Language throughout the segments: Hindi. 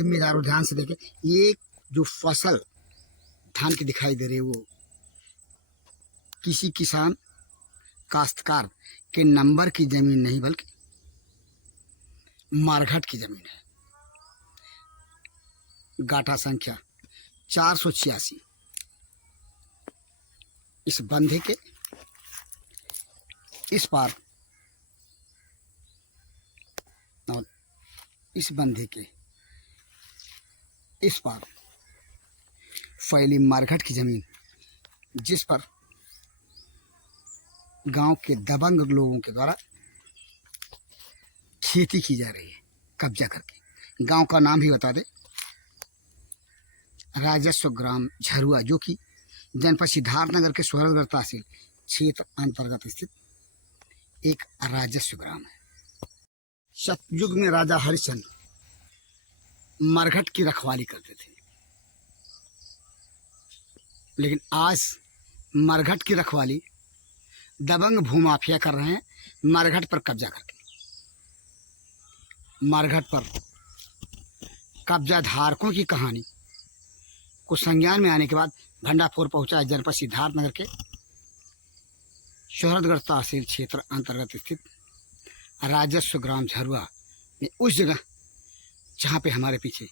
जिम्मेदारों ध्यान से देखें, ये जो फसल धान की दिखाई दे रही है वो किसी किसान काश्तकार के नंबर की जमीन नहीं बल्कि मारघाट की जमीन है। गाठा संख्या 486 इस बंधे के इस पार और इस बंधे के इस पार फैली मारघाट की जमीन, जिस पर गांव के दबंग लोगों के द्वारा खेती की जा रही है कब्जा करके। गांव का नाम भी बता दे, राजस्व ग्राम झरुआ, जो कि जनपद सिद्धार्थनगर के सोहरतगढ़ तहसील क्षेत्र अंतर्गत स्थित एक राजस्व ग्राम है। सतयुग में राजा हरिश्चंद्र मरघट की रखवाली करते थे, लेकिन आज मरघट की रखवाली दबंग भूमाफिया कर रहे हैं मरघट पर कब्जा करके। मरघट पर कब्जा धारकों की कहानी को संज्ञान में आने के बाद भंडाफोर पहुंचा जनपद सिद्धार्थनगर के सोहरतगढ़ तहसील क्षेत्र अंतर्गत स्थित राजस्व ग्राम झरुआ में, उस जगह जहाँ पे हमारे पीछे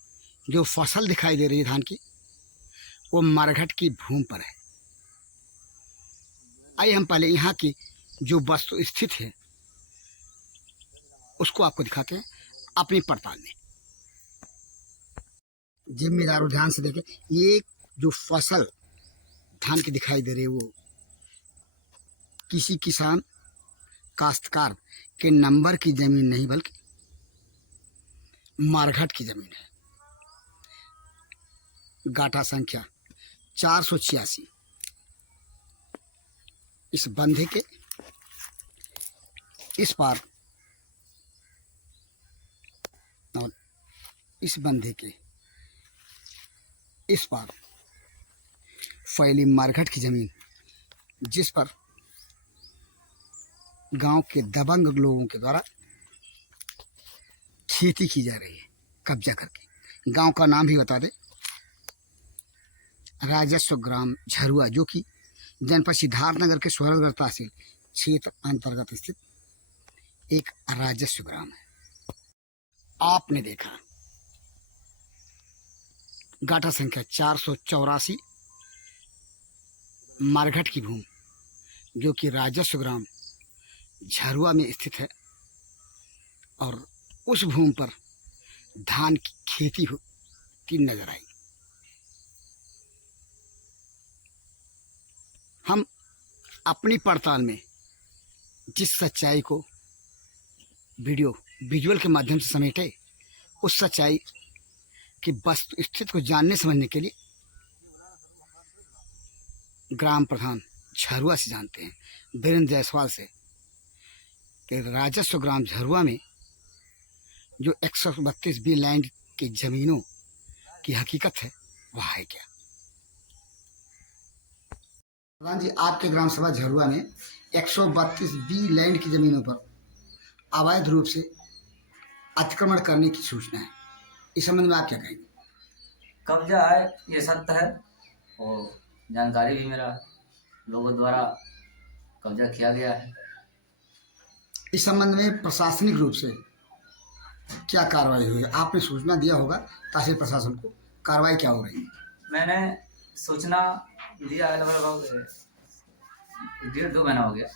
जो फसल दिखाई दे रही है धान की, वो मरघट की भूमि पर है। आइए हम पहले यहाँ की जो वस्तु स्थित है उसको आपको दिखाते हैं अपनी पड़ताल में। जिम्मेदारों ध्यान से देखें, ये जो फसल धान की दिखाई दे रही है वो किसी किसान काश्तकार के नंबर की जमीन नहीं बल्कि मारघाट की जमीन है। गाठा संख्या 486 इस बंधे के इस पार और इस बंधे के इस पार फैली मारघाट की जमीन, जिस पर गांव के दबंग लोगों के द्वारा खेती की जा रही है कब्जा करके। गांव का नाम भी बता दे, राजस्व ग्राम झरुआ, जो कि जनपद सिद्धार्थनगर के सोहरतगढ़ तहसील क्षेत्र अंतर्गत स्थित एक राजस्व ग्राम है। आपने देखा गाठा संख्या 484 मारघट की भूमि, जो कि राजस्व ग्राम झरुआ में स्थित है, और उस भूमि पर धान की खेती की नजर आई। हम अपनी पड़ताल में जिस सच्चाई को विजुअल के माध्यम से समेटे, उस सच्चाई की वस्तु स्थिति को जानने समझने के लिए ग्राम प्रधान झरुआ से जानते हैं, वीरेंद्र जायसवाल से, कि राजस्व ग्राम झरुआ में जो 132 बी लैंड की जमीनों की हकीकत है वह है क्या। प्रधान जी, आपके ग्राम सभा झरुआ में 132 बी लैंड की जमीनों पर अवैध रूप से अतिक्रमण करने की सूचना है, इस संबंध में आप क्या कहेंगे। कब्जा है, ये सत्य है और जानकारी भी मेरा लोगों द्वारा कब्जा किया गया है। इस संबंध में प्रशासनिक रूप से क्या कार्रवाई हुई है, आपने सूचना दिया होगा तहसील प्रशासन को, कार्रवाई क्या हो रही है। मैंने सूचना दिया है, लगभग 1.5-2 महीना हो गया,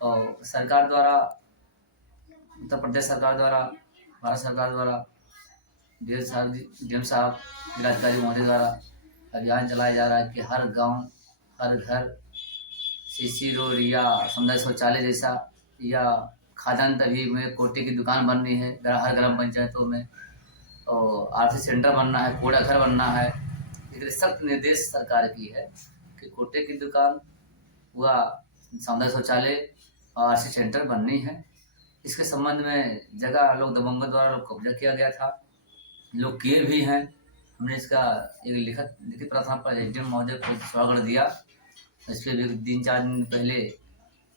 और सरकार द्वारा, उत्तर प्रदेश सरकार द्वारा, भारत सरकार द्वारा, डीएम साहब, जिलाधिकारी महोदय द्वारा अभियान चलाया जा रहा है कि हर गांव, हर घर सीसी रोड या समुदाय शौचालय जैसा या खाद्यान्न तभी में कोटे की दुकान बननी है हर ग्राम पंचायतों में, और आर्थिक सेंटर बनना है, कूड़ा घर बनना है। इसलिए सख्त निर्देश सरकार की है कि कोटे की दुकान व समुदाय शौचालय और आर्थिक सेंटर बननी है। इसके संबंध में जगह लोग दबंगों द्वारा कब्जा किया गया था, लोग किए भी हैं। हमने इसका एक लिखित प्रार्थना पर एसडीएम महोदय को स्वागत दिया। इसके भी 3-4 दिन पहले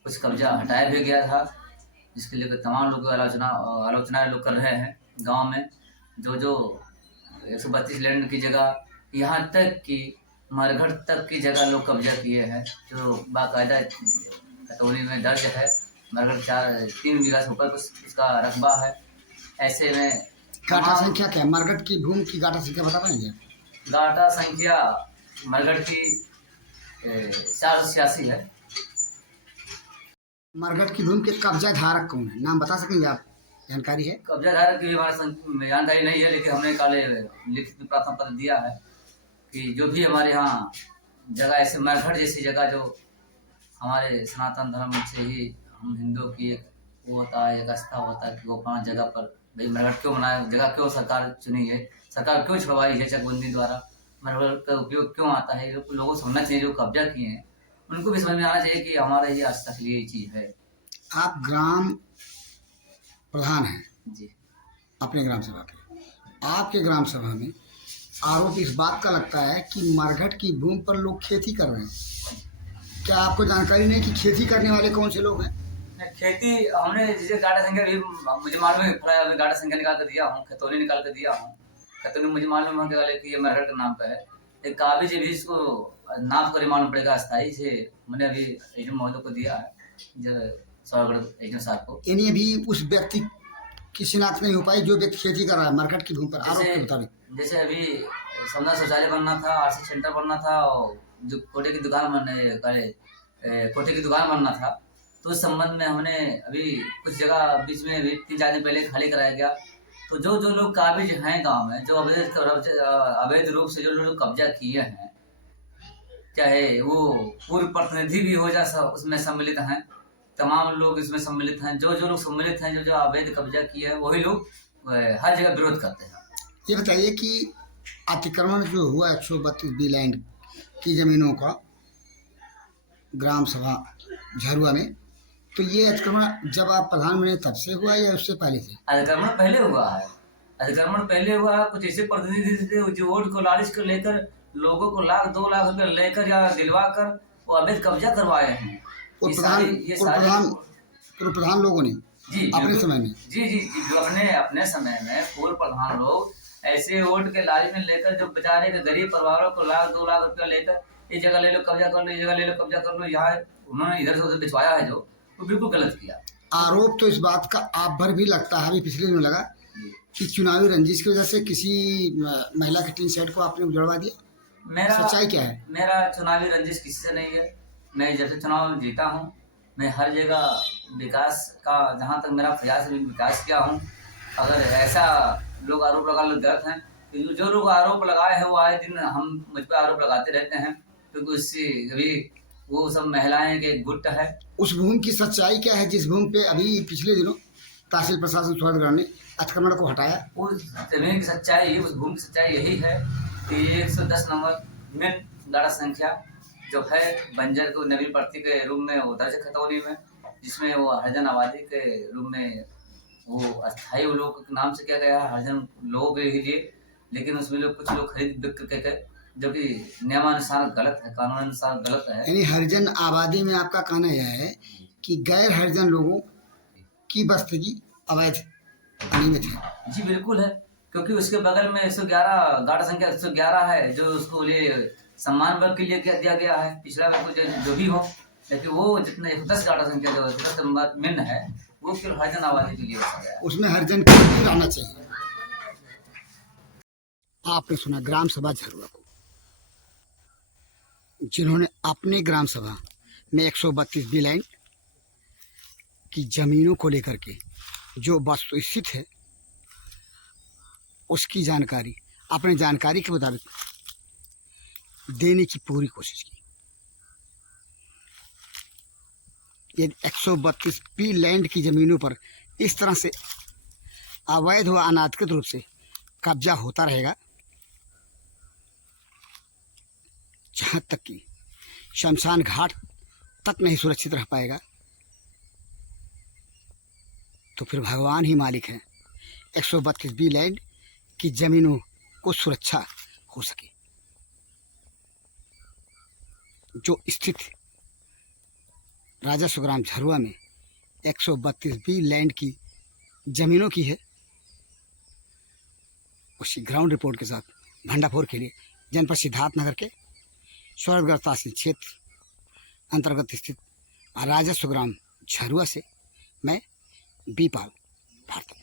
कुछ कब्जा हटाया भी गया था, जिसके लिए तमाम लोग आलोचनाएं लोग कर रहे हैं गांव में। जो 132 लैंड की जगह, यहाँ तक कि मरघट तक की जगह लोग कब्जा किए हैं, जो बाकायदा खतौनी में दर्ज है। मरघट 3 बीघा से ऊपर उसका रकबा है। ऐसे में गाटा तमाम संख्या क्या है? मरघट की भूमि की गाटा संख्या बता पाएंगे? गाटा संख्या मरघट की 486 है। मरघट की भूमि के कब्जा धारक कौन है, नाम बता सकेंगे आप? जानकारी है? कब्जा धारक की हमारे जानकारी नहीं है, लेकिन हमने कल लिखित में प्रार्थना पत्र दिया है कि जो भी हमारे यहाँ जगह ऐसे मरघट जैसी जगह जो हमारे सनातन धर्म से ही हम हिंदुओं की एक वो होता है, एक आस्था होता है कि वो 5 जगह पर भाई मरघट क्यों बनाया, जगह क्यों सरकार चुनी है, सरकार क्यों छुड़वाई है चकबंदी द्वारा, मरघट का उपयोग क्यों आता है, लोगों को समझना चाहिए। जो कब्जा किए हैं उनको भी समझ में आना चाहिए कि हमारे ये आस्था के लिए ये चीज़ है। आप ग्राम प्रधान हैं जी अपने ग्राम सभा के। आपके ग्राम सभा में आरोप इस बात का लगता है कि मरघट की भूमि पर लोग खेती कर रहे हैं। क्या आपको जानकारी नहीं कि खेती करने वाले कौन से लोग हैं? खेती हमने जैसे गाटा संख्या भी मुझे मालूम है, थोड़ा मैं गाटा संख्या निकाल कर दिया हूँ, खतौनी निकाल कर दिया हूँ। खतौनी मुझे मालूम है कि ये मरघट के नाम पे है। एक काबिज भी इसको नाम कर मालूम पड़ेगा अस्थाई से। मैंने अभी एजम महोदय को दिया है, जो सौरगढ़ एजम साहब को। यानी अभी उस व्यक्ति की शिनाख्त नहीं हो पाई जो व्यक्ति खेती कर रहा है मरघट की भूमि पर आरोप के मुताबिक। जैसे अभी समझा शौचालय बनना था, आरसी सेंटर बनना था, और जो कोटे की दुकान बनना था, तो उस संबंध में हमने अभी कुछ जगह बीच में अभी 3-4 दिन पहले खाली कराया गया। तो जो जो लोग काबिज हैं गांव में, जो अवैध रूप से जो लोग कब्जा किए हैं, चाहे वो पूर्व प्रतिनिधि भी हो जा उसमें सम्मिलित हैं, तमाम लोग इसमें सम्मिलित हैं। जो जो लोग सम्मिलित हैं, जो जो अवैध कब्जा किए हैं, वही लोग हर जगह विरोध करते हैं। ये बताइए कि अतिक्रमण जो हुआ 132 बी लैंड की जमीनों का ग्राम सभा झरुआ में, तो ये अतिक्रमण जब आप प्रधान बने तब से हुआ या उससे पहले से? अतिक्रमण पहले हुआ है। अतिक्रमण पहले हुआ है। कुछ ऐसे प्रतिनिधि थे जो वोट को लालच कर लेकर लोगों को 1-2 लाख रुपए लेकर या दिलवा कर वो अवैध कब्जा करवाए हैं। पूर्व प्रधान लोगों ने जी अपने समय में जी जो अपने समय में पूर्व प्रधान लोग ऐसे वोट के लालच में लेकर जो बेचारे के गरीब परिवारों को 1-2 लाख रुपया लेकर ये जगह ले लो कब्जा कर लो, ये जगह ले लो कब्जा कर लो, यहाँ उन्होंने इधर से उधर भिजवाया है, जो वो बिल्कुल गलत किया। आरोप तो इस बात का आप भर भी लगता है, अभी पिछले दिनों लगा कि चुनावी रंजिश की वजह से किसी महिला के टीन सेट को आपने उजड़वा दिया। सच्चाई क्या है? मेरा चुनावी रंजिश किसी से नहीं है। मैं जब से चुनाव जीता हूँ, मैं हर जगह विकास का जहाँ तक मेरा प्रयास है विकास किया हूँ। अगर ऐसा लोग आरोप लगा लोग गलत हैं, तो जो लोग आरोप लगाए हैं वो आए दिन हम मुझ पर आरोप लगाते रहते हैं, क्योंकि उससे अभी वो सब महिलाएं के गुट है। उस भूमि की सच्चाई क्या है जिस भूमि पे अभी पिछले दिनों तहसील प्रशासन सूरतगढ़ ने अतिक्रमण को हटाया? उस जमीन की सच्चाई, उस भूमि की सच्चाई यही है कि 110 नंबर में गाड़ा संख्या जो है बंजर को नवीन प्रति के रूप में वो दर्ज खतौनी में, जिसमें वो हरिजन आबादी के रूप में वो अस्थायी लोगों के नाम से किया गया है, हरिजन लोगों के लिए। लेकिन उसमें लोग कुछ लोग खरीद बिक्री करके, जो कि नियमानुसार गलत है, कानून अनुसार गलत है। यानी हरिजन आबादी में आपका कहना यह है कि गैर हरिजन लोगों की बस्ती अवैध अनियमित है? जी बिल्कुल है, क्योंकि उसके बगल में 111 गाड़ा संख्या 111 है, जो उसको लिए सम्मान वर्ग के लिए क्या दिया गया है, पिछड़ा वर्ग जो भी हो, लेकिन वो जितने 10 गाड़ा संख्या जो 10 नंबर मिन है वो केवल हरिजन आबादी के लिए रखा गया है। उसमें हरिजन क्यों रहना चाहिए? आपने सुना ग्राम सभा झरुआ को, जिन्होंने अपने ग्राम सभा में 132 बी लैंड की जमीनों को लेकर के जो वस्तु स्थित है उसकी जानकारी अपने जानकारी के मुताबिक देने की पूरी कोशिश की। यदि 132 बी लैंड की जमीनों पर इस तरह से अवैध व अनाधिकृत रूप से कब्जा होता रहेगा, जहाँ तक कि शमशान घाट तक नहीं सुरक्षित रह पाएगा, तो फिर भगवान ही मालिक हैं 132 बी लैंड की जमीनों को सुरक्षा हो सके। जो स्थित राजस्व ग्राम झरुआ में 132 बी लैंड की जमीनों की है, उसी ग्राउंड रिपोर्ट के साथ भंडापुर के लिए जनपद सिद्धार्थनगर के स्वर्गगढ़ तहसील क्षेत्र अंतर्गत स्थित राजस्व ग्राम झरुआ से मैं बीपाल भारत।